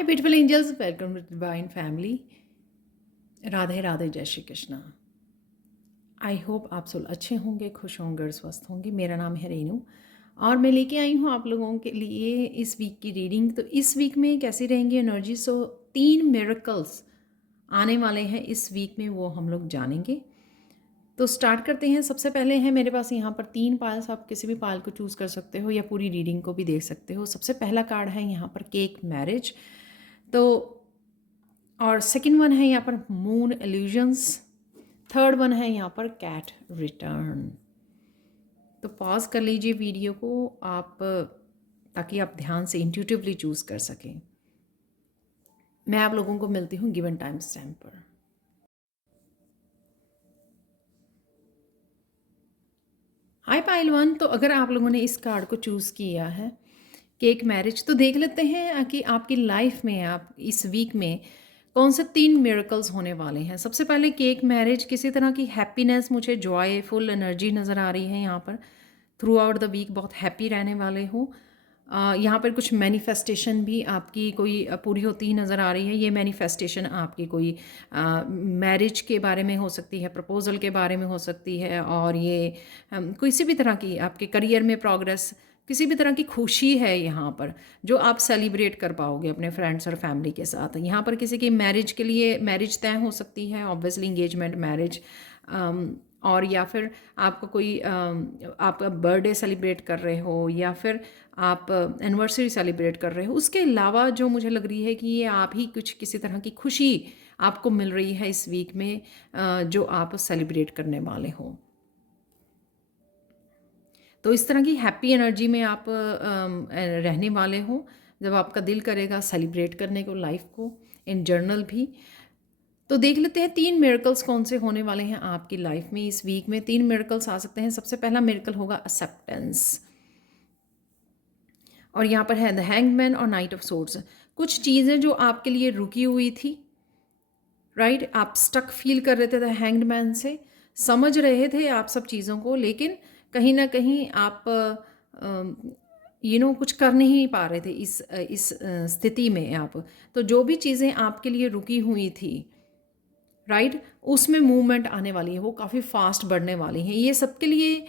Hi beautiful angels, welcome to divine family. Radhe Radhe, जय Shri Krishna. I hope आप सब अच्छे होंगे, खुश होंगे और स्वस्थ होंगे। मेरा नाम है रेनू और मैं लेके आई हूँ आप लोगों के लिए इस वीक की रीडिंग। तो इस वीक में कैसी रहेंगी एनर्जी? सो 3 मिरेकल्स आने वाले हैं इस वीक में, वो हम लोग जानेंगे। तो स्टार्ट करते हैं। सबसे पहले है मेरे पास यहाँ पर 3 पायल्स, आप किसी भी पायल को चूज़ कर सकते हो या पूरी रीडिंग को भी देख सकते हो। सबसे पहला कार्ड है यहाँ पर केक मैरिज, तो और सेकंड वन है यहाँ पर मून इल्यूजन्स, थर्ड वन है यहाँ पर कैट रिटर्न। तो पॉज कर लीजिए वीडियो को आप, ताकि आप ध्यान से इंट्यूटिवली चूज़ कर सकें। मैं आप लोगों को मिलती हूँ गिवन टाइम स्टैम्प पर। हाय पाइल वन, तो अगर आप लोगों ने इस कार्ड को चूज़ किया है केक मैरिज, तो देख लेते हैं कि आपकी लाइफ में आप इस वीक में कौन से 3 मिरेकल्स होने वाले हैं। सबसे पहले केक मैरिज, किसी तरह की हैप्पीनेस, मुझे जॉय फुल एनर्जी नज़र आ रही है यहाँ पर। थ्रू आउट द वीक बहुत हैप्पी रहने वाले हो। यहाँ पर कुछ मैनिफेस्टेशन भी आपकी कोई पूरी होती ही नज़र आ रही है। ये मैनिफेस्टेशन आपकी कोई मैरिज के बारे में हो सकती है, प्रपोजल के बारे में हो सकती है, और ये किसी भी तरह की आपके करियर में प्रोग्रेस, किसी भी तरह की खुशी है यहाँ पर जो आप सेलिब्रेट कर पाओगे अपने फ्रेंड्स और फैमिली के साथ। यहाँ पर किसी की मैरिज के लिए मैरिज तय हो सकती है, ऑब्वियसली इंगेजमेंट मैरिज, और या फिर आपको कोई आपका बर्थडे सेलिब्रेट कर रहे हो या फिर आप एनिवर्सरी सेलिब्रेट कर रहे हो। उसके अलावा जो मुझे लग रही है कि ये आप ही कुछ किसी तरह की खुशी आपको मिल रही है इस वीक में, जो आप सेलिब्रेट करने वाले हो। तो इस तरह की हैप्पी एनर्जी में आप रहने वाले हो, जब आपका दिल करेगा सेलिब्रेट करने को लाइफ को, इन जर्नल भी। तो देख लेते हैं 3 मिरेकल्स कौन से होने वाले हैं आपकी लाइफ में इस वीक में। 3 मिरेकल्स आ सकते हैं। सबसे पहला मिरेकल होगा एक्सेप्टेंस, और यहाँ पर है द हैंगमैन और नाइट ऑफ सोर्ड्स। कुछ चीज़ें जो आपके लिए रुकी हुई थी, राइट, आप स्टक फील कर रहे थे द हैंग्ड मैन से, समझ रहे थे आप सब चीज़ों को, लेकिन कहीं ना कहीं आप कुछ कर नहीं पा रहे थे इस स्थिति में आप। तो जो भी चीज़ें आपके लिए रुकी हुई थी, राइट, उसमें मूवमेंट आने वाली है, वो काफ़ी फास्ट बढ़ने वाली हैं। ये सबके लिए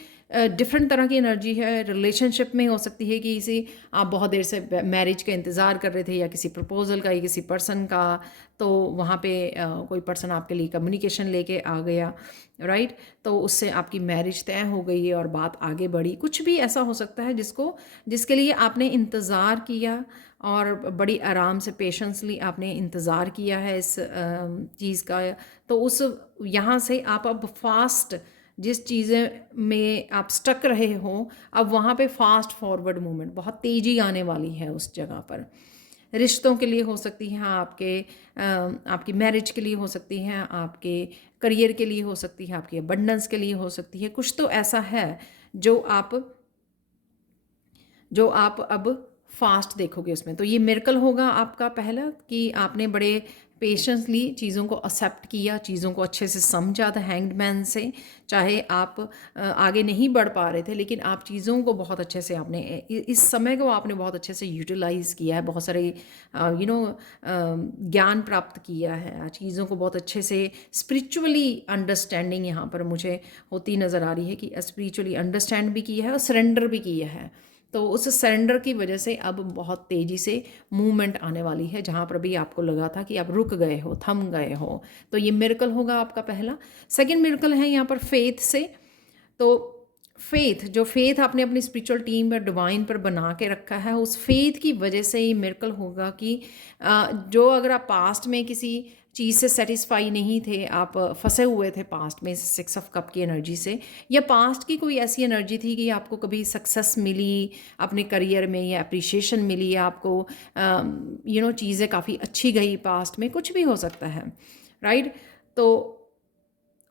डिफरेंट तरह की एनर्जी है। रिलेशनशिप में हो सकती है कि इसी आप बहुत देर से मैरिज का इंतज़ार कर रहे थे, या किसी प्रपोजल का या किसी पर्सन का, तो वहाँ पे कोई पर्सन आपके लिए कम्युनिकेशन लेके आ गया, राइट, तो उससे आपकी मैरिज तय हो गई है और बात आगे बढ़ी। कुछ भी ऐसा हो सकता है जिसके लिए आपने इंतज़ार किया और बड़ी आराम से पेशेंसली आपने इंतज़ार किया है इस चीज़ का। तो उस यहाँ से आप अब फास्ट, जिस चीज़ें में आप स्टक रहे हो, अब वहाँ पे फास्ट फॉरवर्ड मूवमेंट, बहुत तेज़ी आने वाली है उस जगह पर। रिश्तों के लिए हो सकती हैं, आपकी मैरिज के लिए हो सकती हैं, आपके करियर के लिए हो सकती है, आपकी अबंडेंस के लिए हो सकती है। कुछ तो ऐसा है जो आप अब फास्ट देखोगे उसमें। तो ये मिरेकल होगा आपका पहला, कि आपने बड़े पेशेंसली चीज़ों को एक्सेप्ट किया, चीज़ों को अच्छे से समझा द हैंग्ड मैन से। चाहे आप आगे नहीं बढ़ पा रहे थे, लेकिन आप चीज़ों को बहुत अच्छे से आपने इस समय को आपने बहुत अच्छे से यूटिलाइज़ किया है, बहुत सारे ज्ञान प्राप्त किया है, चीज़ों को बहुत अच्छे से स्पिरिचुअली अंडरस्टैंडिंग यहाँ पर मुझे होती नज़र आ रही है, कि स्पिरिचुअली अंडरस्टैंड भी किया है और सरेंडर भी किया है। तो उस सरेंडर की वजह से अब बहुत तेज़ी से मूवमेंट आने वाली है, जहाँ पर भी आपको लगा था कि आप रुक गए हो, थम गए हो। तो ये मिरेकल होगा आपका पहला। सेकंड मिरेकल है यहाँ पर फेथ से। तो फेथ आपने अपनी स्पिरिचुअल टीम और डिवाइन पर बना के रखा है, उस फेथ की वजह से ये मिरेकल होगा कि जो अगर आप पास्ट में किसी चीज़ से सेटिस्फाई नहीं थे, आप फंसे हुए थे पास्ट में 6 ऑफ कप की एनर्जी से, या पास्ट की कोई ऐसी एनर्जी थी कि आपको कभी सक्सेस मिली अपने करियर में, या अप्रिशिएशन मिली, आपको चीज़ें काफ़ी अच्छी गई पास्ट में, कुछ भी हो सकता है, राइट। तो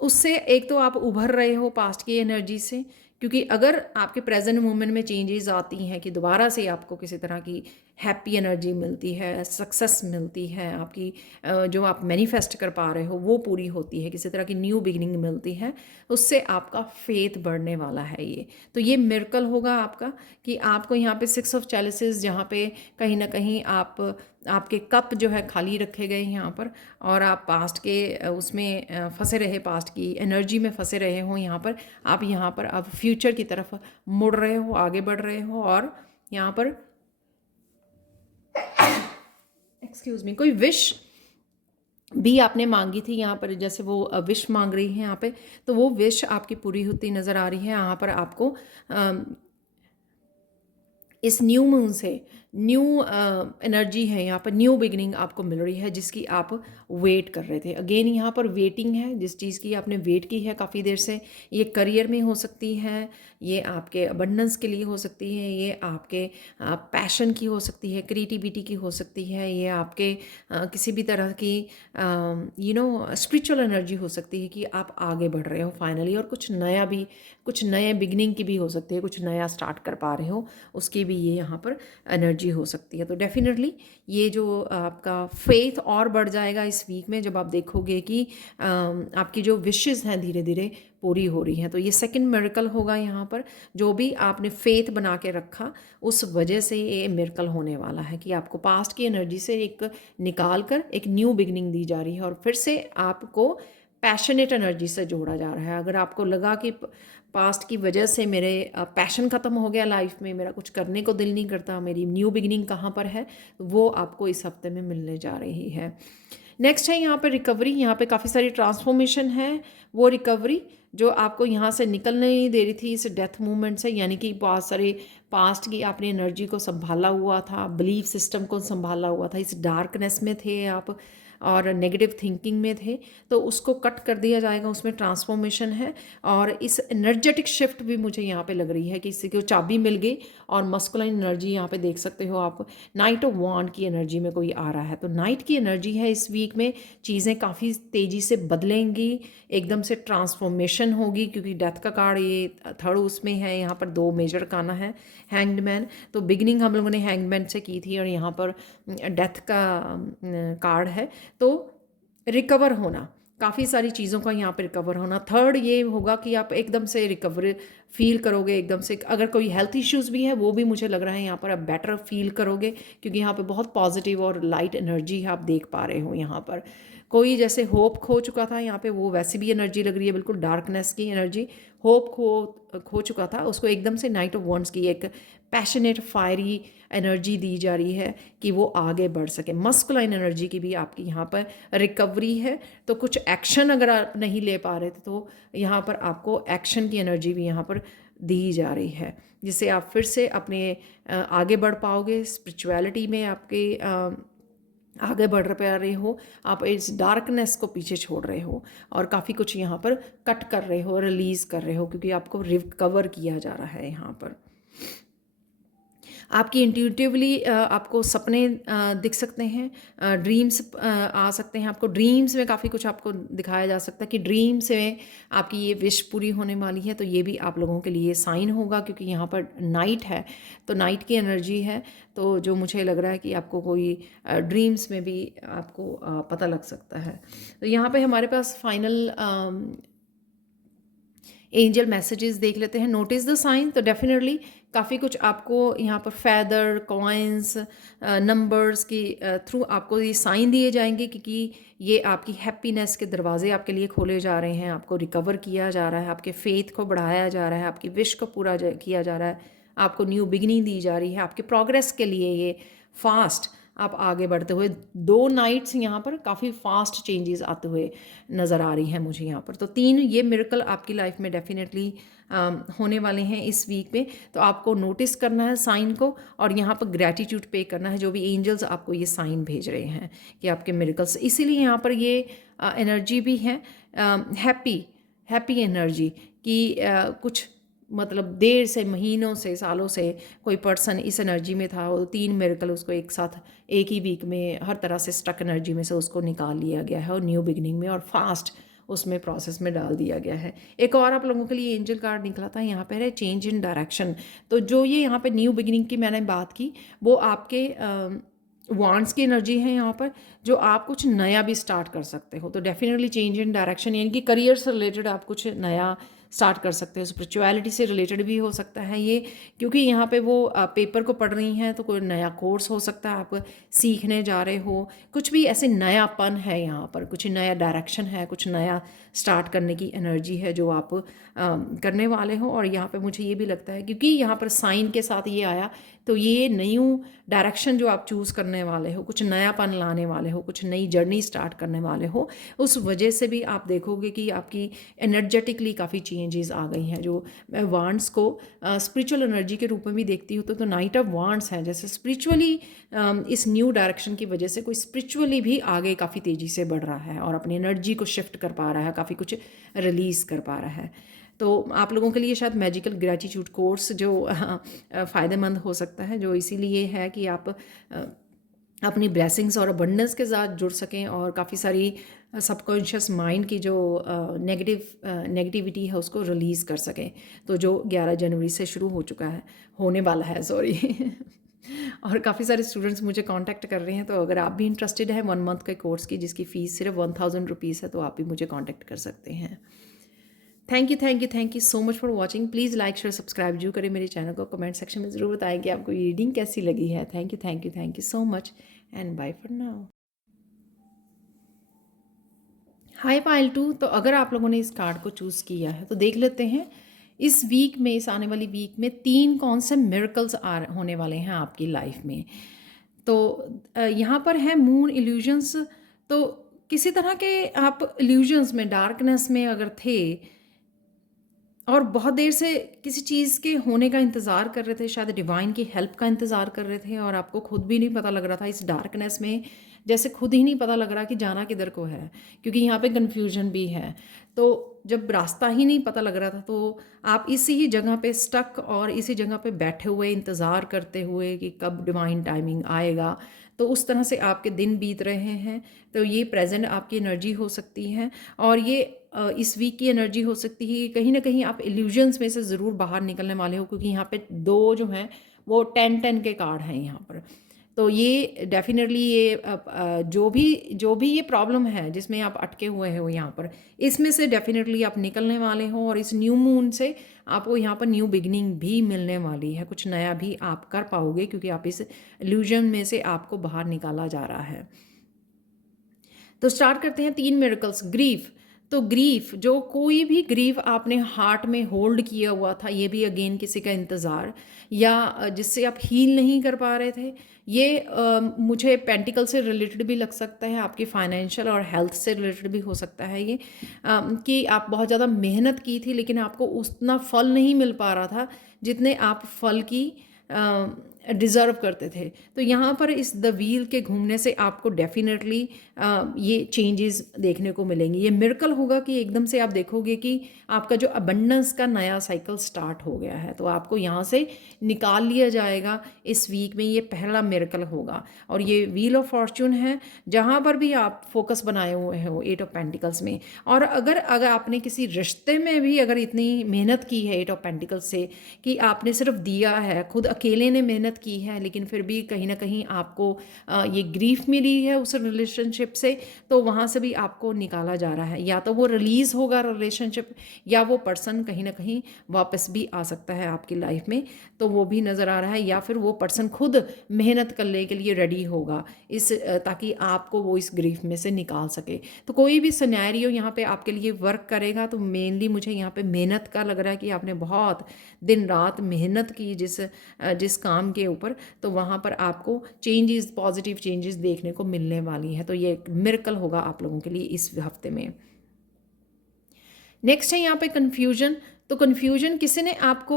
उससे एक तो आप उभर रहे हो पास्ट की एनर्जी से, क्योंकि अगर आपके प्रेजेंट मोमेंट में चेंजेस आती हैं कि दोबारा से आपको किसी तरह की हैप्पी एनर्जी मिलती है, सक्सेस मिलती है, आपकी जो आप मैनिफेस्ट कर पा रहे हो वो पूरी होती है, किसी तरह की न्यू बिगिनिंग मिलती है, उससे आपका फेथ बढ़ने वाला है ये। तो ये मिरेकल होगा आपका कि आपको यहाँ पे 6 ऑफ चैलिसेस, जहाँ पे कहीं ना कहीं आपके कप जो है खाली रखे गए हैं यहाँ पर, और आप पास्ट के उसमें फंसे रहे, पास्ट की एनर्जी में फंसे रहे हो यहाँ पर अब फ्यूचर की तरफ मुड़ रहे हो, आगे बढ़ रहे हो, और यहाँ पर एक्सक्यूज़ मी कोई विश भी आपने मांगी थी यहाँ पर, जैसे वो विश मांग रही है यहाँ पे, तो वो विश आपकी पूरी होती नज़र आ रही है। यहाँ पर आपको इस न्यू मून से न्यू एनर्जी है, यहाँ पर न्यू बिगिनिंग आपको मिल रही है, जिसकी आप वेट कर रहे थे। अगेन यहाँ पर वेटिंग है, जिस चीज़ की आपने वेट की है काफ़ी देर से। ये करियर में हो सकती है, ये आपके अबंडेंस के लिए हो सकती है, ये आपके पैशन की हो सकती है, क्रिएटिविटी की हो सकती है, ये आपके किसी भी तरह की स्पिरिचुअल एनर्जी हो सकती है कि आप आगे बढ़ रहे हो फाइनली, और कुछ नया भी, कुछ नए बिगिनिंग की भी हो सकती है, कुछ नया स्टार्ट कर पा रहे हो, उसकी भी ये यहाँ पर एनर्जी हो सकती है। तो डेफिनेटली ये जो आपका फेथ और बढ़ जाएगा इस वीक में, जब आप देखोगे कि आपकी जो विशेस हैं धीरे धीरे पूरी हो रही हैं। तो ये सेकंड मिरेकल होगा यहाँ पर, जो भी आपने फेथ बना के रखा उस वजह से ये मिरेकल होने वाला है कि आपको पास्ट की एनर्जी से एक निकाल कर एक न्यू बिगिनिंग दी जा रही है, और फिर से आपको पैशनेट एनर्जी से जोड़ा जा रहा है। अगर आपको लगा कि पास्ट की वजह से मेरे पैशन ख़त्म हो गया लाइफ में, मेरा कुछ करने को दिल नहीं करता, मेरी न्यू बिगिनिंग कहाँ पर है, वो आपको इस हफ्ते में मिलने जा रही है। नेक्स्ट है यहाँ पे रिकवरी। यहाँ पे काफ़ी सारी ट्रांसफॉर्मेशन है, वो रिकवरी जो आपको यहाँ से निकलने नहीं दे रही थी इस डेथ मूवमेंट से, यानी कि बहुत सारे पास्ट की आपने एनर्जी को संभाला हुआ था, बिलीफ सिस्टम को संभाला हुआ था, इस डार्कनेस में थे आप और नेगेटिव थिंकिंग में थे, तो उसको कट कर दिया जाएगा, उसमें ट्रांसफॉर्मेशन है। और इस एनर्जेटिक शिफ्ट भी मुझे यहाँ पे लग रही है कि इससे को चाबी मिल गई, और मस्कुलाइन एनर्जी यहाँ पे देख सकते हो आप, नाइट ऑफ वांड की एनर्जी में कोई आ रहा है। तो नाइट की एनर्जी है इस वीक में, चीज़ें काफ़ी तेज़ी से बदलेंगी, एकदम से ट्रांसफॉर्मेशन होगी, क्योंकि डेथ का कार्ड ये थर्ड उसमें है, यहाँ पर 2 मेजर काना है, हैंग्ड मैन। तो बिगिनिंग हम लोगों ने हैंग्ड मैन से की थी, और यहाँ पर डेथ का कार्ड है। तो रिकवर होना, काफ़ी सारी चीज़ों का यहाँ पे रिकवर होना। थर्ड ये होगा कि आप एकदम से रिकवर फील करोगे, एकदम से। अगर कोई हेल्थ इश्यूज़ भी है वो भी मुझे लग रहा है यहाँ पर आप बेटर फील करोगे, क्योंकि यहाँ पे बहुत पॉजिटिव और लाइट एनर्जी आप देख पा रहे हो। यहाँ पर कोई जैसे होप खो चुका था, यहाँ पे वो वैसी भी एनर्जी लग रही है, बिल्कुल डार्कनेस की एनर्जी। होप खो चुका था, उसको एकदम से नाइट ऑफ वॉन्ड्स की एक पैशनेट फायरी एनर्जी दी जा रही है कि वो आगे बढ़ सके। मस्कुलाइन एनर्जी की भी आपकी यहाँ पर रिकवरी है। तो कुछ एक्शन अगर आप नहीं ले पा रहे थे, तो यहाँ पर आपको एक्शन की एनर्जी भी यहाँ पर दी जा रही है, जिससे आप फिर से अपने आगे बढ़ पाओगे स्पिरिचुअलिटी में, आपके आगे बढ़ पा रहे हो, आप इस डार्कनेस को पीछे छोड़ रहे हो, और काफ़ी कुछ यहाँ पर कट कर रहे हो, रिलीज़ कर रहे हो, क्योंकि आपको रिकवर किया जा रहा है। यहाँ पर आपकी इंट्यूटिवली आपको सपने दिख सकते हैं, ड्रीम्स आ सकते हैं आपको। ड्रीम्स में काफ़ी कुछ आपको दिखाया जा सकता है कि ड्रीम्स में आपकी ये विश पूरी होने वाली है। तो ये भी आप लोगों के लिए साइन होगा, क्योंकि यहाँ पर नाइट है, तो नाइट की एनर्जी है। तो जो मुझे लग रहा है कि आपको कोई ड्रीम्स में भी आपको पता लग सकता है। तो यहाँ पे हमारे पास फाइनल एंजल मैसेजेस देख लेते हैं। नोटिस द साइन, तो डेफिनेटली काफ़ी कुछ आपको यहाँ पर फैदर, कॉइन्स, नंबर्स की थ्रू आपको ये साइन दिए जाएंगे, क्योंकि ये आपकी हैप्पीनेस के दरवाजे आपके लिए खोले जा रहे हैं, आपको रिकवर किया जा रहा है, आपके फेथ को बढ़ाया जा रहा है, आपकी विश को पूरा किया जा रहा है, आपको न्यू बिगिनिंग दी जा रही है, आपके प्रोग्रेस के लिए ये फास्ट आप आगे बढ़ते हुए 2 नाइट्स यहाँ पर काफ़ी फास्ट चेंजेस आते हुए नज़र आ रही हैं मुझे यहाँ पर। तो 3 ये मिरेकल आपकी लाइफ में डेफिनेटली होने वाले हैं इस वीक में। तो आपको नोटिस करना है साइन को, और यहाँ पर ग्रैटिट्यूड पे करना है, जो भी एंजल्स आपको ये साइन भेज रहे हैं कि आपके मिरेकल्स। इसीलिए यहाँ पर ये एनर्जी भी है हैप्पी एनर्जी कि कुछ मतलब देर से, महीनों से, सालों से कोई पर्सन इस एनर्जी में था, वो 3 मिरेकल उसको एक साथ एक ही वीक में हर तरह से स्टक एनर्जी में से उसको निकाल लिया गया है, और न्यू बिगिनिंग में और फास्ट उसमें प्रोसेस में डाल दिया गया है। एक और आप लोगों के लिए एंजल कार्ड निकला था, यहाँ पर है चेंज इन डायरेक्शन। तो जो ये यहाँ पे न्यू बिगिनिंग की मैंने बात की, वो आपके वांड्स की एनर्जी है यहाँ पर, जो आप कुछ नया भी स्टार्ट कर सकते हो। तो डेफिनेटली चेंज इन डायरेक्शन यानी कि करियर से रिलेटेड आप कुछ नया स्टार्ट कर सकते हो। स्पिरिचुअलिटी से रिलेटेड भी हो सकता है ये, क्योंकि यहाँ पे वो पेपर को पढ़ रही हैं, तो कोई नया कोर्स हो सकता है, आप सीखने जा रहे हो, कुछ भी ऐसे नयापन है यहाँ पर, कुछ नया डायरेक्शन है, कुछ नया स्टार्ट करने की एनर्जी है जो आप करने वाले हो। और यहाँ पे मुझे ये भी लगता है, क्योंकि यहाँ पर साइन के साथ ये आया, तो ये न्यू डायरेक्शन जो आप चूज़ करने वाले हो, कुछ नयापन लाने वाले हो, कुछ नई जर्नी स्टार्ट करने वाले हो, उस वजह से भी आप देखोगे कि आपकी एनर्जेटिकली काफ़ी चेंजेस आ गई हैं। जो मैं वांड्स को स्पिरिचुअल एनर्जी के रूप में भी देखती हूँ, तो नाइट ऑफ वांड्स है, जैसे स्पिरिचुअली इस न्यू डायरेक्शन की वजह से कोई स्पिरिचुअली भी आगे काफ़ी तेज़ी से बढ़ रहा है और अपनी एनर्जी को शिफ्ट कर पा रहा है, काफ़ी कुछ रिलीज़ कर पा रहा है। तो आप लोगों के लिए शायद मैजिकल ग्रेटिट्यूड कोर्स जो फ़ायदेमंद हो सकता है, जो इसीलिए है कि आप अपनी ब्लेसिंग्स और अबंडेंस के साथ जुड़ सकें और काफ़ी सारी सबकॉन्शियस माइंड की जो नेगेटिविटी है उसको रिलीज़ कर सकें। तो जो 11 जनवरी से शुरू हो चुका है, होने वाला है, सॉरी और काफ़ी सारे स्टूडेंट्स मुझे कांटेक्ट कर रहे हैं। तो अगर आप भी इंटरेस्टेड हैं 1 मंथ के कोर्स की, जिसकी फ़ीस सिर्फ 1000 रुपीज़ है, तो आप भी मुझे कांटेक्ट कर सकते हैं। Thank you so much for watching. Please like share subscribe जरूर करें मेरे चैनल को। कमेंट सेक्शन में ज़रूर बताएं कि आपको ये रीडिंग कैसी लगी है। Thank you so much and bye for now. Hi पाइल 2। तो अगर आप लोगों ने इस कार्ड को चूज़ किया है, तो देख लेते हैं इस वीक में, इस आने वाली वीक में 3 कौन से मिरेकल्स होने वाले हैं आपकी लाइफ में। तो यहाँ पर है मून इल्यूजन्स। तो किसी तरह के आप इल्यूजन्स में, डार्कनेस में अगर थे और बहुत देर से किसी चीज़ के होने का इंतज़ार कर रहे थे, शायद डिवाइन की हेल्प का इंतज़ार कर रहे थे, और आपको खुद भी नहीं पता लग रहा था इस डार्कनेस में, जैसे खुद ही नहीं पता लग रहा कि जाना किधर को है, क्योंकि यहाँ पे कन्फ्यूजन भी है। तो जब रास्ता ही नहीं पता लग रहा था, तो आप इसी ही जगह पे स्टक और इसी जगह पे बैठे हुए इंतज़ार करते हुए कि कब डिवाइन टाइमिंग आएगा, तो उस तरह से आपके दिन बीत रहे हैं। तो ये प्रेजेंट आपकी एनर्जी हो सकती है, और ये इस वीक की एनर्जी हो सकती है। कहीं ना कहीं आप इल्यूजन्स में से ज़रूर बाहर निकलने वाले हो, क्योंकि यहाँ पे 2 जो हैं वो 10-10 के कार्ड हैं यहाँ पर। तो ये डेफिनेटली ये जो भी ये प्रॉब्लम है जिसमें आप अटके हुए हो यहाँ पर, इसमें से डेफिनेटली आप निकलने वाले हो, और इस न्यू मून से आपको यहाँ पर न्यू बिगिनिंग भी मिलने वाली है, कुछ नया भी आप कर पाओगे, क्योंकि आप इस इल्यूजन में से आपको बाहर निकाला जा रहा है। तो स्टार्ट करते हैं 3 मिरेकल्स। ग्रीफ। तो ग्रीफ, जो कोई भी ग्रीफ आपने हार्ट में होल्ड किया हुआ था, ये भी अगेन किसी का इंतज़ार, या जिससे आप हील नहीं कर पा रहे थे, ये मुझे पेंटिकल से रिलेटेड भी लग सकता है, आपकी फाइनेंशियल और हेल्थ से रिलेटेड भी हो सकता है ये, कि आप बहुत ज़्यादा मेहनत की थी लेकिन आपको उतना फल नहीं मिल पा रहा था जितने आप फल की डिज़र्व करते थे। तो यहाँ पर इस द व्हील के घूमने से आपको डेफिनेटली ये चेंजेस देखने को मिलेंगे। ये मिरेकल होगा कि एकदम से आप देखोगे कि आपका जो अबंडेंस का नया साइकिल स्टार्ट हो गया है, तो आपको यहाँ से निकाल लिया जाएगा इस वीक में। ये पहला मिरेकल होगा, और ये व्हील ऑफ फॉर्चून है, जहाँ पर भी आप फोकस बनाए हुए हो 8 ऑफ पेंटिकल्स में। और अगर आपने किसी रिश्ते में भी अगर इतनी मेहनत की है 8 ऑफ पेंटिकल्स से, कि आपने सिर्फ दिया है, खुद अकेले ने मेहनत की है, लेकिन फिर भी कहीं ना कहीं आपको ये ग्रीफ मिली है उस रिलेशनशिप से, तो वहाँ से भी आपको निकाला जा रहा है। या तो वो रिलीज़ होगा रिलेशनशिप, या वो पर्सन कहीं ना कहीं वापस भी आ सकता है आपकी लाइफ में, तो वो भी नज़र आ रहा है। या फिर वो पर्सन खुद मेहनत करने के लिए रेडी होगा ताकि आपको वो इस ग्रीफ में से निकाल सके। तो कोई भी सिनेरियो यहाँ पे आपके लिए वर्क करेगा, तो मेनली मुझे यहाँ पे मेहनत का लग रहा है कि आपने बहुत दिन रात मेहनत की जिस काम के ऊपर, तो वहाँ पर आपको चेंजेस, पॉजिटिव चेंजेस देखने को मिलने वाली है। तो ये एक मिरेकल होगा आप लोगों के लिए इस हफ्ते में। नेक्स्ट है यहाँ पे कन्फ्यूजन। तो कन्फ्यूजन, किसी ने आपको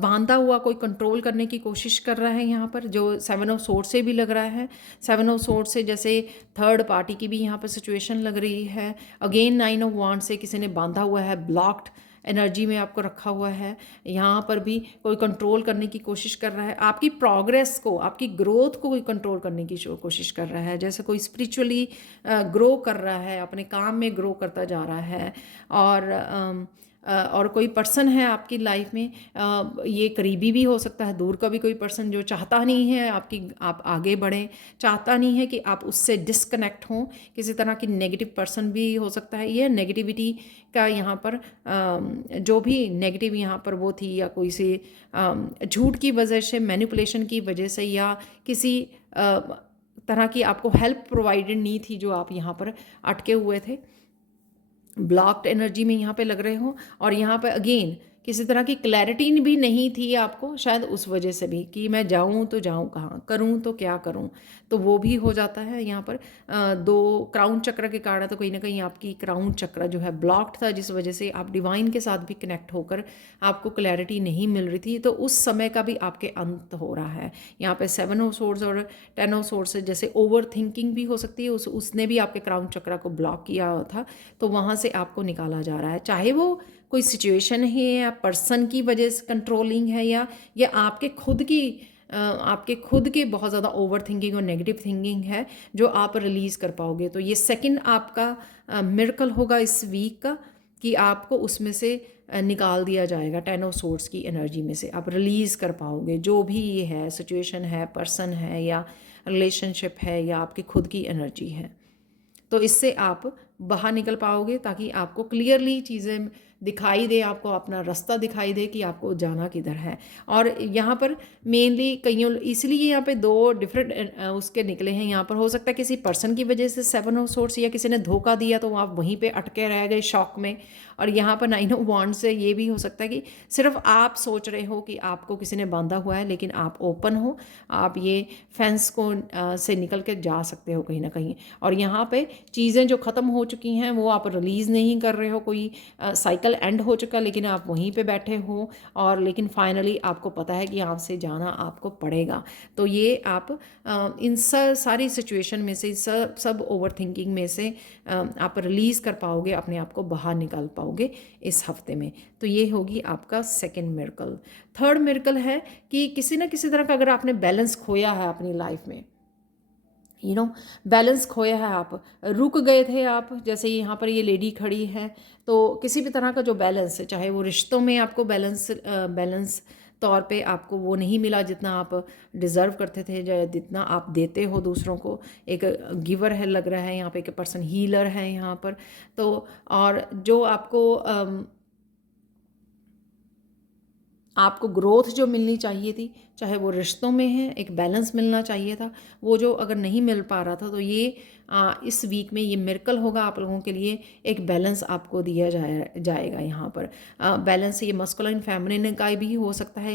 बांधा हुआ कोई कंट्रोल करने की कोशिश कर रहा है यहाँ पर, जो 7 ऑफ सोर्ड से भी लग रहा है। 7 ऑफ सोर्ड से जैसे थर्ड पार्टी की भी यहाँ पर सिचुएशन लग रही है। अगेन 9 ऑफ वांड से किसी ने बांधा हुआ है, ब्लॉक्ड एनर्जी में आपको रखा हुआ है। यहाँ पर भी कोई कंट्रोल करने की कोशिश कर रहा है, आपकी प्रोग्रेस को, आपकी ग्रोथ को कोई कंट्रोल करने की कोशिश कर रहा है। जैसे कोई स्पिरिचुअली ग्रो कर रहा है, अपने काम में ग्रो करता जा रहा है। और कोई पर्सन है आपकी लाइफ में, ये करीबी भी हो सकता है, दूर का भी कोई पर्सन जो चाहता नहीं है आप आगे बढ़ें, चाहता नहीं है कि आप उससे डिस्कनेक्ट हों। किसी तरह की नेगेटिव पर्सन भी हो सकता है। ये नेगेटिविटी का यहाँ पर जो भी नेगेटिव यहाँ पर वो थी, या कोई सी झूठ की वजह से, मैनिपुलेशन की वजह से, या किसी तरह की आपको हेल्प प्रोवाइडेड नहीं थी जो आप यहाँ पर अटके हुए थे, ब्लॉक्ड एनर्जी में यहाँ पे लग रहे हो। और यहाँ पे अगेन किसी तरह की क्लैरिटी भी नहीं थी आपको, शायद उस वजह से भी कि मैं जाऊँ तो जाऊँ कहाँ, करूँ तो क्या करूँ, तो वो भी हो जाता है। यहाँ पर दो क्राउन चक्र के कारण तो कहीं ना कहीं आपकी क्राउन चक्र जो है ब्लॉक्ड था, जिस वजह से आप डिवाइन के साथ भी कनेक्ट होकर आपको क्लैरिटी नहीं मिल रही थी। तो उस समय का भी आपके अंत हो रहा है। यहाँ पे 7 ऑफ सोर्ड्स और 10 ऑफ सोर्ड्स जैसे ओवर थिंकिंग भी हो सकती है, उसने भी आपके क्राउन चक्र को ब्लॉक किया था, तो वहाँ से आपको निकाला जा रहा है। चाहे वो कोई सिचुएशन है या पर्सन की वजह से कंट्रोलिंग है, या आपके खुद के बहुत ज़्यादा ओवर थिंकिंग और नेगेटिव थिंकिंग है जो आप रिलीज़ कर पाओगे। तो ये सेकंड आपका मिरेकल होगा इस वीक का, कि आपको उसमें से निकाल दिया जाएगा। 10 ऑफ सोर्ड्स की एनर्जी में से आप रिलीज़ कर पाओगे जो भी ये है, सिचुएशन है, पर्सन है, या रिलेशनशिप है, या आपकी खुद की एनर्जी है। तो इससे आप बाहर निकल पाओगे, ताकि आपको क्लियरली चीज़ें दिखाई दे, आपको अपना रास्ता दिखाई दे कि आपको जाना किधर है। और यहाँ पर मेनली कईयों, इसलिए यहाँ पे दो डिफरेंट उसके निकले हैं। यहाँ पर हो सकता है किसी पर्सन की वजह से 7 ऑफ सोर्ड्स, या किसी ने धोखा दिया तो आप वहीं पे अटके रह गए शॉक में। और यहाँ पर 9 ऑफ वांड से ये भी हो सकता है कि सिर्फ आप सोच रहे हो कि आपको किसी ने बांधा हुआ है, लेकिन आप ओपन हो, आप ये फेंस को से निकल के जा सकते हो कहीं ना कहीं। और यहाँ पे चीज़ें जो ख़त्म हो चुकी हैं वो आप रिलीज़ नहीं कर रहे हो, कोई साइकिल एंड हो चुका, लेकिन आप वहीं पे बैठे हो, और लेकिन फाइनली आपको पता है कि आपसे जाना आपको पड़ेगा। तो ये आप इन सारी सिचुएशन में से, सब ओवर थिंकिंग में से आप रिलीज़ कर पाओगे, अपने आप को बाहर निकाल पाओगे इस हफ्ते में। तो ये होगी आपका सेकेंड मिरेकल। थर्ड मिरेकल है कि किसी ना किसी तरह का अगर आपने बैलेंस खोया है अपनी लाइफ में, बैलेंस खोया है, आप रुक गए थे, आप जैसे यहाँ पर ये लेडी खड़ी है, तो किसी भी तरह का जो बैलेंस है, चाहे वो रिश्तों में आपको बैलेंस तौर पे आपको वो नहीं मिला जितना आप डिज़र्व करते थे, या जितना आप देते हो दूसरों को। एक गिवर है लग रहा है यहाँ पे, एक पर्सन हीलर है यहाँ पर। तो और जो आपको ग्रोथ जो मिलनी चाहिए थी, चाहे वो रिश्तों में है, एक बैलेंस मिलना चाहिए था, वो जो अगर नहीं मिल पा रहा था, तो ये इस वीक में ये मिरेकल होगा आप लोगों के लिए। एक बैलेंस आपको दिया जाएगा यहाँ पर। बैलेंस ये मस्कुलाइन फेमिनिन का भी हो सकता है।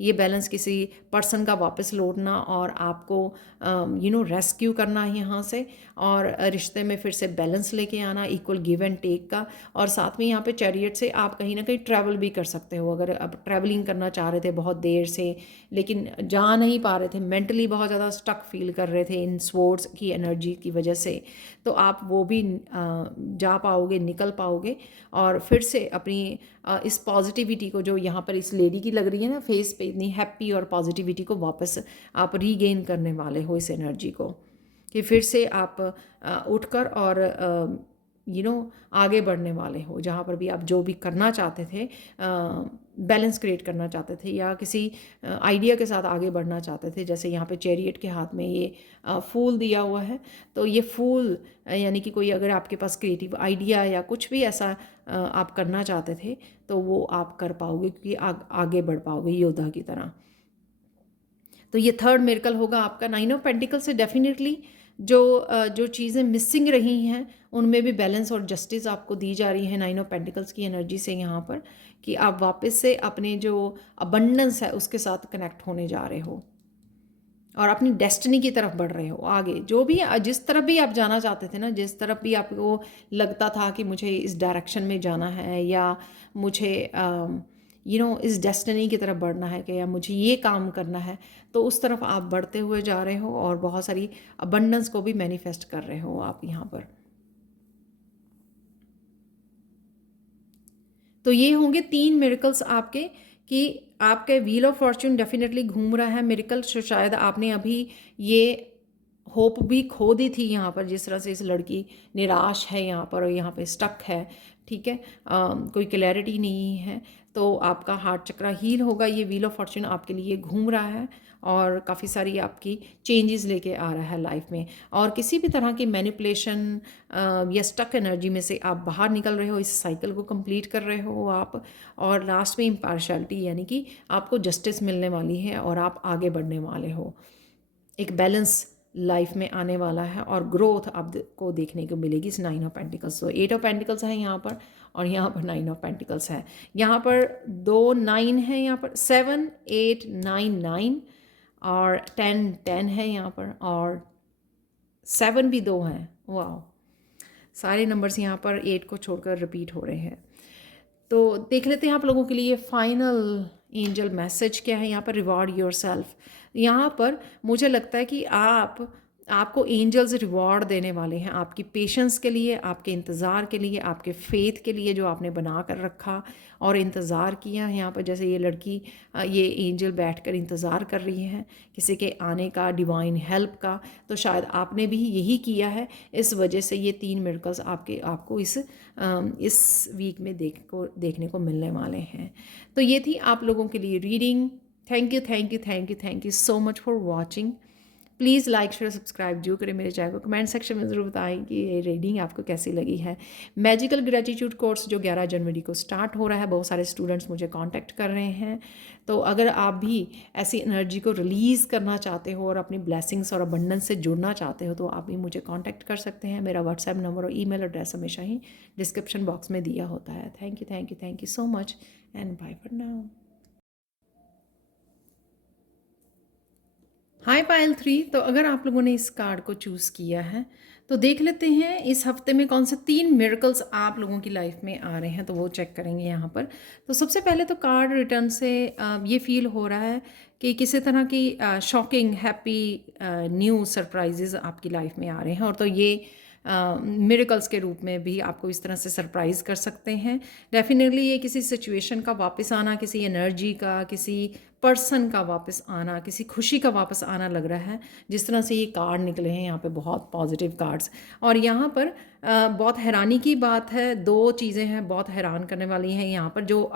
ये बैलेंस किसी पर्सन का वापस लौटना, और आपको रेस्क्यू करना है यहाँ से, और रिश्ते में फिर से बैलेंस लेके आना, इक्वल गिव एंड टेक का। और साथ में यहाँ पे चैरियट से आप कहीं ना कहीं ट्रैवल भी कर सकते हो। अगर आप ट्रैवलिंग करना चाह रहे थे बहुत देर से, लेकिन जा नहीं पा रहे थे, मेंटली बहुत ज़्यादा स्टक फील कर रहे थे इन स्वॉर्ड्स की एनर्जी की वजह से, तो आप वो भी जा पाओगे, निकल पाओगे, और फिर से अपनी इस पॉजिटिविटी को जो यहाँ पर इस लेडी की लग रही है ना फेस पे, इतनी हैप्पी और पॉजिटिविटी को वापस आप रीगेन करने वाले हो इस एनर्जी को, कि फिर से आप उठकर और आगे बढ़ने वाले हो। जहाँ पर भी आप जो भी करना चाहते थे, बैलेंस क्रिएट करना चाहते थे, या किसी आइडिया के साथ आगे बढ़ना चाहते थे, जैसे यहाँ पे चैरियट के हाथ में ये फूल दिया हुआ है, तो ये फूल यानी कि कोई अगर आपके पास क्रिएटिव आइडिया या कुछ भी ऐसा आप करना चाहते थे, तो वो आप कर पाओगे, क्योंकि आगे बढ़ पाओगे योद्धा की तरह। तो ये थर्ड मिरेकल होगा आपका। 9 ऑफ पेंटिकल से डेफिनेटली जो चीज़ें मिसिंग रही हैं उनमें भी बैलेंस और जस्टिस आपको दी जा रही है 9 ऑफ पेंटिकल्स की एनर्जी से यहाँ पर, कि आप वापस से अपने जो अबंडेंस है उसके साथ कनेक्ट होने जा रहे हो, और अपनी डेस्टिनी की तरफ बढ़ रहे हो आगे। जो भी जिस तरफ भी आप जाना चाहते थे ना, जिस तरफ भी आपको लगता था कि मुझे इस डायरेक्शन में जाना है, या मुझे इस डेस्टिनी की तरफ बढ़ना है, कि या मुझे ये काम करना है, तो उस तरफ आप बढ़ते हुए जा रहे हो, और बहुत सारी अबंडेंस को भी मैनिफेस्ट कर रहे हो आप यहाँ पर। तो ये होंगे 3 मिरेकल्स आपके, कि आपके व्हील ऑफ फॉर्च्यून डेफिनेटली घूम रहा है मिरेकल। शायद आपने अभी ये होप भी खो दी थी यहाँ पर, जिस तरह से इस लड़की निराश है यहाँ पर और यहाँ पे स्टक है, ठीक है, कोई क्लैरिटी नहीं है। तो आपका हार्ट चक्रा हील होगा, ये व्हील ऑफ फॉर्च्यून आपके लिए घूम रहा है और काफ़ी सारी आपकी चेंजेस लेके आ रहा है लाइफ में। और किसी भी तरह की मैनिपुलेशन या स्टक एनर्जी में से आप बाहर निकल रहे हो, इस साइकिल को कंप्लीट कर रहे हो आप। और लास्ट में इम्पार्शलिटी, यानी कि आपको जस्टिस मिलने वाली है और आप आगे बढ़ने वाले हो, एक बैलेंस लाइफ में आने वाला है और ग्रोथ आपको देखने को मिलेगी इस 9 ऑफ पेंटिकल्स। तो 8 ऑफ पेंटिकल्स है यहाँ पर और यहाँ पर 9 ऑफ पेंटिकल्स है। यहाँ पर 2 9 है, यहाँ पर 7 8 9 9 और 10 10 है यहाँ पर, और 7 भी 2 हैं। वाह, सारे नंबर्स यहाँ पर 8 को छोड़कर रिपीट हो रहे हैं। तो देख लेते हैं आप लोगों के लिए फाइनल एंजल मैसेज क्या है यहाँ पर। रिवॉर्ड योरसेल्फ, यहाँ पर मुझे लगता है कि आपको एंजल्स रिवॉर्ड देने वाले हैं आपकी पेशेंस के लिए, आपके इंतज़ार के लिए, आपके फेथ के लिए जो आपने बना कर रखा और इंतज़ार किया। यहाँ पर जैसे ये लड़की, ये एंजल बैठकर इंतज़ार कर रही है किसी के आने का, डिवाइन हेल्प का। तो शायद आपने भी यही किया है, इस वजह से ये 3 मिरेकल्स आपको इस वीक में देखने को मिलने वाले हैं। तो ये थी आप लोगों के लिए reading. Thank you thank you thank you thank you so much for watching. Please like share subscribe जो करें मेरे चैनल को। कमेंट सेक्शन में ज़रूर बताएं कि ये रीडिंग आपको कैसी लगी है। मैजिकल ग्रेटिट्यूड कोर्स जो 11 जनवरी को स्टार्ट हो रहा है, बहुत सारे स्टूडेंट्स मुझे कांटेक्ट कर रहे हैं। तो अगर आप भी ऐसी एनर्जी को रिलीज़ करना चाहते हो और अपनी ब्लेसिंग्स और अबंडेंस से जुड़ना चाहते हो, तो आप भी मुझे कॉन्टैक्ट कर सकते हैं। मेरा व्हाट्सएप नंबर और ईमेल एड्रेस हमेशा ही डिस्क्रिप्शन बॉक्स में दिया होता है। Thank you thank you thank you so much and bye for now. Hi Payal 3, तो अगर आप लोगों ने इस कार्ड को चूज़ किया है तो देख लेते हैं इस हफ्ते में कौन से 3 मिरेकल्स आप लोगों की लाइफ में आ रहे हैं, तो वो चेक करेंगे यहाँ पर। तो सबसे पहले तो कार्ड रिटर्न से ये फील हो रहा है कि किसी तरह की शॉकिंग हैप्पी न्यू सरप्राइजेज आपकी लाइफ में आ रहे हैं, और तो ये मिरेकल्स के रूप में भी आपको इस तरह से सरप्राइज़ कर सकते हैं। डेफिनेटली ये किसी सिचुएशन का वापस आना, किसी एनर्जी का, किसी पर्सन का वापस आना, किसी खुशी का वापस आना लग रहा है। जिस तरह से ये कार्ड निकले हैं यहाँ पे, बहुत पॉजिटिव कार्ड्स। और यहाँ पर बहुत हैरानी की बात है, 2 चीज़ें हैं बहुत हैरान करने वाली हैं यहाँ पर, जो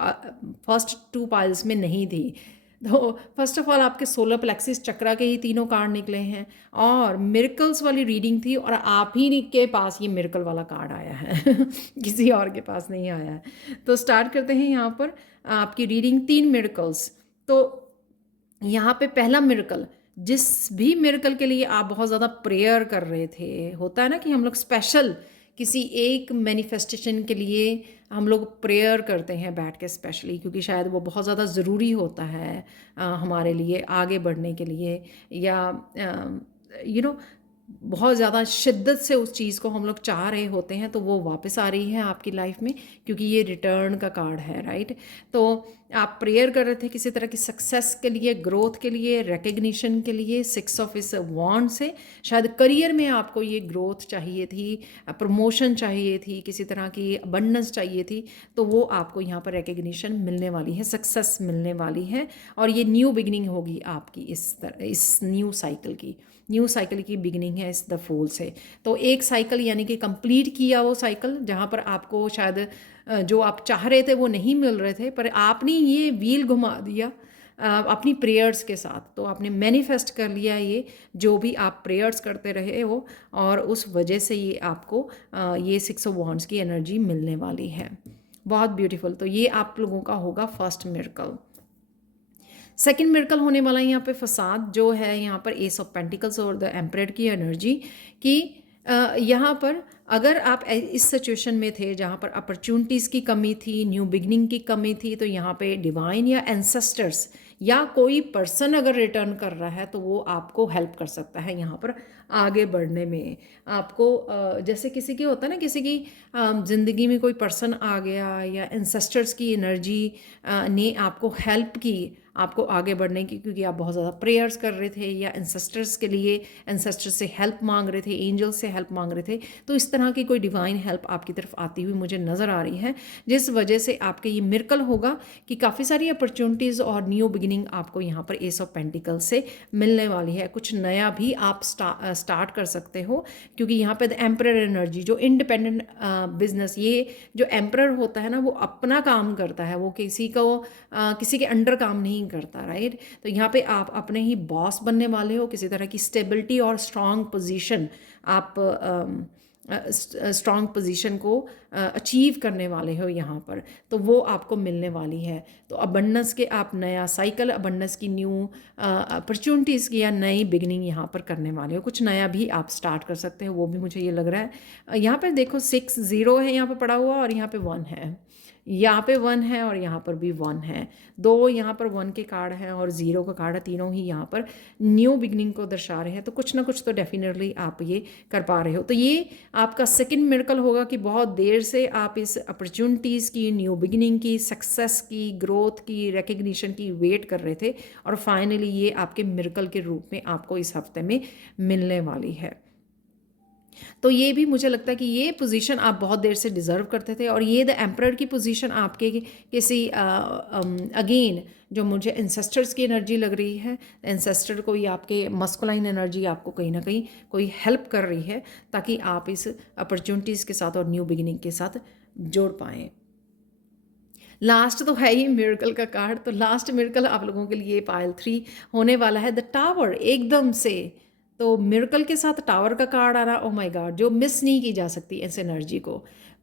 फर्स्ट 2 पाइल्स में नहीं थी। तो फर्स्ट ऑफ ऑल आपके सोलर प्लेक्सिस चक्रा के ही तीनों कार्ड निकले हैं और मिरेकल्स वाली रीडिंग थी, और आप ही के पास ये मिरेकल वाला कार्ड आया है किसी और के पास नहीं आया है। तो स्टार्ट करते हैं यहाँ पर आपकी रीडिंग 3 मिरेकल्स। तो यहाँ पे पहला मिरेकल, जिस भी मिरेकल के लिए आप बहुत ज़्यादा प्रेयर कर रहे थे, होता है ना कि हम लोग स्पेशल किसी एक मैनिफेस्टेशन के लिए हम लोग प्रेयर करते हैं बैठ के स्पेशली, क्योंकि शायद वो बहुत ज़्यादा ज़रूरी होता है हमारे लिए आगे बढ़ने के लिए, या बहुत ज़्यादा शिद्दत से उस चीज़ को हम लोग चाह रहे होते हैं, तो वो वापस आ रही है आपकी लाइफ में, क्योंकि ये रिटर्न का कार्ड है, राइट। तो आप प्रेयर कर रहे थे किसी तरह की सक्सेस के लिए, ग्रोथ के लिए, रिकग्निशन के लिए। 6 ऑफ इस वॉन्ड से शायद करियर में आपको ये ग्रोथ चाहिए थी, प्रमोशन चाहिए थी, किसी तरह की अबंडेंस चाहिए थी, तो वो आपको यहाँ पर रिकग्निशन मिलने वाली है, सक्सेस मिलने वाली है। और ये न्यू बिगनिंग होगी आपकी इस न्यू साइकिल की बिगनिंग है इस द फूल से। तो एक साइकिल यानी कि कंप्लीट किया वो साइकिल, जहाँ पर आपको शायद जो आप चाह रहे थे वो नहीं मिल रहे थे, पर आपने ये व्हील घुमा दिया अपनी प्रेयर्स के साथ। तो आपने मैनिफेस्ट कर लिया ये जो भी आप प्रेयर्स करते रहे हो, और उस वजह से ये आपको ये 6 ऑफ वॉन्ड्स की एनर्जी मिलने वाली है। बहुत ब्यूटीफुल। तो ये आप लोगों का होगा फर्स्ट मिरेकल। सेकंड मिरेकल होने वाला है यहाँ पे फसाद, जो है यहाँ पर एस ऑफ पेंटिकल्स और द एम्परर की एनर्जी की। यहाँ पर अगर आप इस सिचुएशन में थे जहाँ पर अपॉर्चुनिटीज़ की कमी थी, न्यू बिगनिंग की कमी थी, तो यहाँ पे डिवाइन या एंसेस्टर्स या कोई पर्सन अगर रिटर्न कर रहा है तो वो आपको हेल्प कर सकता है यहाँ पर आगे बढ़ने में। आपको जैसे किसी की होता है ना, किसी की ज़िंदगी में कोई पर्सन आ गया या एंसेस्टर्स की एनर्जी ने आपको हेल्प की आपको आगे बढ़ने की, क्योंकि आप बहुत ज़्यादा प्रेयर्स कर रहे थे या एंसेस्टर्स के लिए, एंसेस्टर्स से हेल्प मांग रहे थे, एंजल्स से हेल्प मांग रहे थे। तो इस तरह की कोई डिवाइन हेल्प आपकी तरफ आती हुई मुझे नज़र आ रही है, जिस वजह से आपके ये मिरेकल होगा कि काफ़ी सारी अपॉर्चुनिटीज़ और न्यू बिगिनिंग आपको यहाँ पर एस ऑफ पेंटिकल से मिलने वाली है। कुछ नया भी आप स्टार्ट कर सकते हो, क्योंकि यहाँ पे द एम्परर एनर्जी, जो इंडिपेंडेंट बिजनेस, ये जो एम्परर होता है ना, वो अपना काम करता है, वो किसी के अंडर काम नहीं करता, राइट। तो यहाँ पे आप अपने ही बॉस बनने वाले हो, किसी तरह की स्टेबिलिटी और स्ट्रॉन्ग पोजीशन आप स्ट्रॉन्ग पोजीशन को अचीव करने वाले हो यहाँ पर, तो वो आपको मिलने वाली है। तो अबंडेंस के आप नया साइकिल, अबंडेंस की न्यू अपॉर्चुनिटीज़ की या नई बिगनिंग यहाँ पर करने वाले हो। कुछ नया भी आप स्टार्ट कर सकते हो, वो भी मुझे ये लग रहा है। यहाँ पर देखो 6 0 है यहाँ पर पड़ा हुआ, और यहाँ पे 1 है, यहाँ पे 1 है, और यहाँ पर भी 1 है। दो यहाँ पर 1 के कार्ड हैं और 0 का कार्ड है, तीनों ही यहाँ पर न्यू बिगनिंग को दर्शा रहे हैं। तो कुछ ना कुछ तो डेफिनेटली आप ये कर पा रहे हो। तो ये आपका सेकंड मिरेकल होगा कि बहुत देर से आप इस अपॉर्चुनिटीज़ की, न्यू बिगिनिंग की, सक्सेस की, ग्रोथ की, रिकग्निशन की वेट कर रहे थे, और फाइनली ये आपके मिरेकल के रूप में आपको इस हफ्ते में मिलने वाली है। तो ये भी मुझे लगता है कि ये पोजीशन आप बहुत देर से डिज़र्व करते थे, और ये द एम्परर की पोजीशन आपके किसी अगेन जो मुझे एंसेस्टर्स की एनर्जी लग रही है, एंसेस्टर कोई आपके मस्कुलाइन एनर्जी आपको कहीं ना कहीं कोई हेल्प कर रही है, ताकि आप इस अपॉर्चुनिटीज़ के साथ और न्यू बिगिनिंग के साथ जोड़ पाएँ। लास्ट तो है ही मिरेकल का कार्ड। तो लास्ट मिरेकल आप लोगों के लिए पाइल 3 होने वाला है, द टावर, एकदम से। तो मिरेकल के साथ टावर का कार्ड आ रहा, ओ माय गॉड, जो मिस नहीं की जा सकती इस एनर्जी को,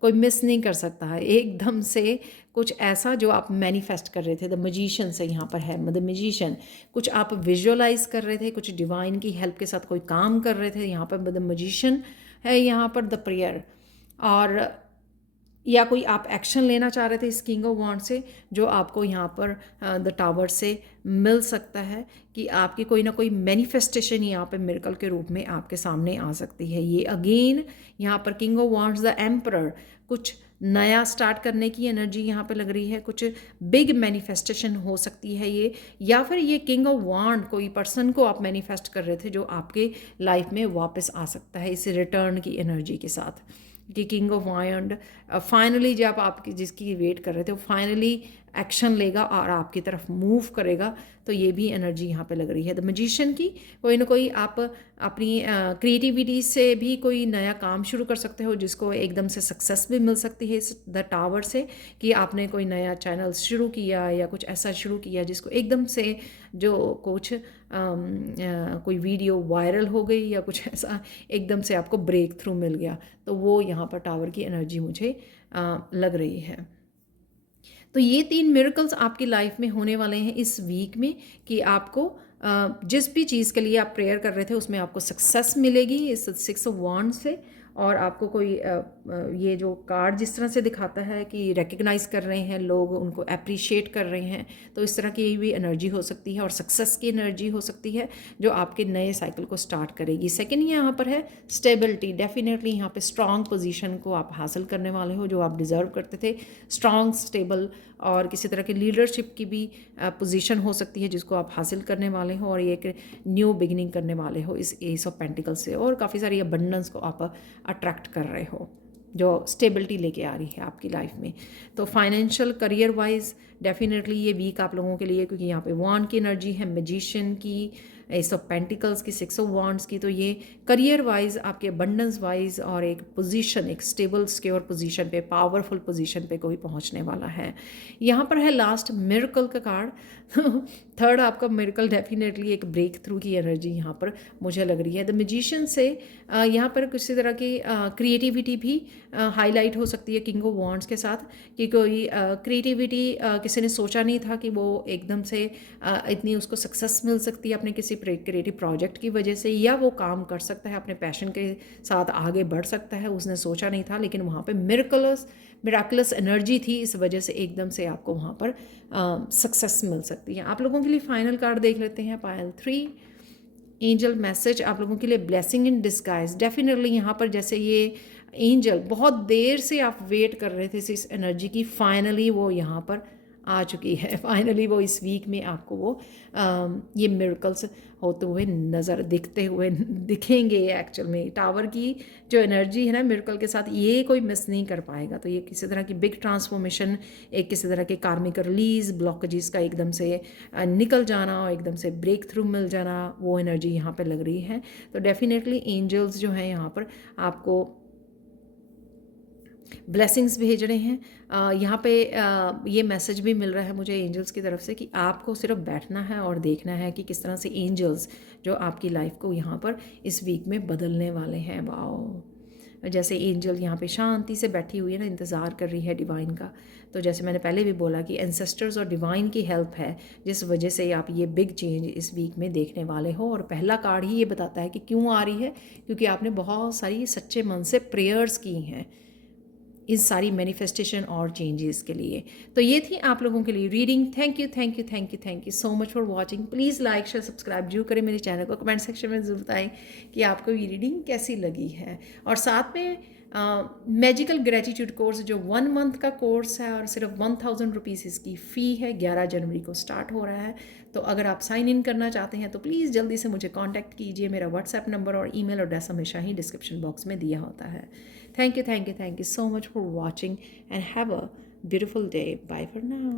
कोई मिस नहीं कर सकता है। एकदम से कुछ ऐसा जो आप मैनिफेस्ट कर रहे थे, द मजिशियन से यहाँ पर है, द मजिशियन, कुछ आप विजुअलाइज कर रहे थे, कुछ डिवाइन की हेल्प के साथ कोई काम कर रहे थे, यहाँ पर द मजिशियन है, यहाँ पर द प्रेयर, और या कोई आप एक्शन लेना चाह रहे थे इस किंग ऑफ वॉन्ड से, जो आपको यहाँ पर द टावर से मिल सकता है, कि आपकी कोई ना कोई मैनिफेस्टेशन यहाँ पे मिरेकल के रूप में आपके सामने आ सकती है। ये अगेन यहाँ पर king of wands the emperor, कुछ नया स्टार्ट करने की एनर्जी यहाँ पे लग रही है, कुछ बिग मैनिफेस्टेशन हो सकती है ये, या फिर ये किंग ऑफ वॉन्ड कोई पर्सन को आप मैनिफेस्ट कर रहे थे जो आपके लाइफ में वापस आ सकता है इस रिटर्न की एनर्जी के साथ, कि किंग ऑफ वायंड फाइनली जब आपकी जिसकी वेट कर रहे थे वो फाइनली एक्शन लेगा और आपकी तरफ मूव करेगा। तो ये भी एनर्जी यहाँ पे लग रही है द मैजिशियन की। कोई ना कोई आप अपनी क्रिएटिविटी से भी कोई नया काम शुरू कर सकते हो, जिसको एकदम से सक्सेस भी मिल सकती है इस द टावर से, कि आपने कोई नया चैनल शुरू किया या कुछ ऐसा शुरू किया जिसको एकदम से जो कुछ कोई वीडियो वायरल हो गई या कुछ ऐसा एकदम से आपको ब्रेक थ्रू मिल गया। तो वो यहाँ पर टावर की एनर्जी मुझे लग रही है। तो ये 3 मिरेकल्स आपकी लाइफ में होने वाले हैं इस वीक में, कि आपको जिस भी चीज़ के लिए आप प्रेयर कर रहे थे उसमें आपको सक्सेस मिलेगी इस 6 ऑफ वॉन्ड से, और आपको कोई ये जो कार्ड जिस तरह से दिखाता है कि रिकग्नाइज़ कर रहे हैं लोग, उनको अप्रिशिएट कर रहे हैं, तो इस तरह की भी एनर्जी हो सकती है, और सक्सेस की एनर्जी हो सकती है जो आपके नए साइकिल को स्टार्ट करेगी। सेकेंड यहाँ पर है स्टेबिलिटी, डेफिनेटली यहाँ पे स्ट्रॉन्ग पोजीशन को आप हासिल करने वाले हो जो आप डिज़र्व करते थे, स्ट्रॉन्ग स्टेबल, और किसी तरह की लीडरशिप की भी पोजीशन हो सकती है जिसको आप हासिल करने वाले हो, और ये एक न्यू बिगिनिंग करने वाले हो इस एस ऑफ पेंटिकल से, और काफ़ी सारी अबंडेंस को आप अट्रैक्ट कर रहे हो जो स्टेबिलिटी लेके आ रही है आपकी लाइफ में। तो फाइनेंशियल करियर वाइज डेफिनेटली ये वीक आप लोगों के लिए, क्योंकि यहाँ पे वॉन्ड की एनर्जी है, मैजिशियन की, एस ऑफ पेंटिकल्स की, 6 ऑफ वॉन्ड्स की, तो ये करियर वाइज आपके अबंडेंस वाइज और एक पोजीशन, एक स्टेबल सिक्योर पोजीशन पे, पावरफुल पोजीशन पे कोई पहुंचने वाला है। यहाँ पर है लास्ट मिरेकल का कार्ड। थर्ड आपका मिरेकल डेफिनेटली एक ब्रेक थ्रू की एनर्जी यहाँ पर मुझे लग रही है। द मैजिशियन से यहाँ पर किसी तरह की क्रिएटिविटी भी हाईलाइट हो सकती है किंग ऑफ वॉन्ड्स के साथ, कि कोई क्रिएटिविटी किसी ने सोचा नहीं था कि वो एकदम से इतनी उसको सक्सेस मिल सकती है अपने किसी क्रिएटिव प्रोजेक्ट की वजह से, या वो काम कर सकता है अपने पैशन के साथ आगे बढ़ सकता है, उसने सोचा नहीं था, लेकिन वहाँ पे मिराकुलस एनर्जी थी, इस वजह से एकदम से आपको वहाँ पर सक्सेस मिल सकती है। आप लोगों के लिए फाइनल कार्ड देख लेते हैं, पायल 3, एंजल मैसेज आप लोगों के लिए, ब्लेसिंग इन डिस्गाइज। डेफिनेटली यहाँ पर जैसे ये एंजल बहुत देर से आप वेट कर रहे थे इस एनर्जी की, फाइनली वो यहाँ पर आ चुकी है। फाइनली वो इस वीक में आपको वो ये मिरेकल्स होते हुए नज़र दिखते हुए दिखेंगे। एक्चुअल में टावर की जो एनर्जी है ना मिरेकल के साथ, ये कोई मिस नहीं कर पाएगा। तो ये किसी तरह की बिग ट्रांसफॉर्मेशन, एक किसी तरह के कार्मिक रिलीज, ब्लॉकेजेस का एकदम से निकल जाना और एकदम से ब्रेक थ्रू मिल जाना, वो एनर्जी यहाँ पे लग रही है। तो डेफिनेटली एंजल्स जो हैं यहाँ पर आपको ब्लेसिंग्स भेज रहे हैं। यहाँ पे ये मैसेज भी मिल रहा है मुझे एंजल्स की तरफ से कि आपको सिर्फ बैठना है और देखना है कि किस तरह से एंजल्स जो आपकी लाइफ को यहाँ पर इस वीक में बदलने वाले हैं। वाओ, जैसे एंजल यहाँ पे शांति से बैठी हुई है ना, इंतज़ार कर रही है डिवाइन का। तो जैसे मैंने पहले भी बोला कि एंसेस्टर्स और डिवाइन की हेल्प है जिस वजह से आप ये बिग चेंज इस वीक में देखने वाले हो। और पहला कार्ड ही ये बताता है कि क्यों आ रही है, क्योंकि आपने बहुत सारी सच्चे मन से प्रेयर्स की हैं इस सारी मैनिफेस्टेशन और चेंजेस के लिए। तो ये थी आप लोगों के लिए reading. Thank you thank you thank you thank you so much for watching. Please like share subscribe जरूर करें मेरे चैनल को। कमेंट सेक्शन में ज़रूर बताएं कि आपको ये रीडिंग कैसी लगी है। और साथ में मैजिकल ग्रेटिट्यूड कोर्स जो 1 मंथ का कोर्स है और सिर्फ 1000 रुपीज़ इसकी फ़ी है, 11 जनवरी को स्टार्ट हो रहा है। तो अगर आप साइन इन करना चाहते हैं तो प्लीज़ जल्दी से मुझे कांटेक्ट कीजिए। मेरा व्हाट्सएप नंबर और ईमेल एड्रेस हमेशा ही डिस्क्रिप्शन बॉक्स में दिया होता है। Thank you so much for watching and have a beautiful day. Bye for now.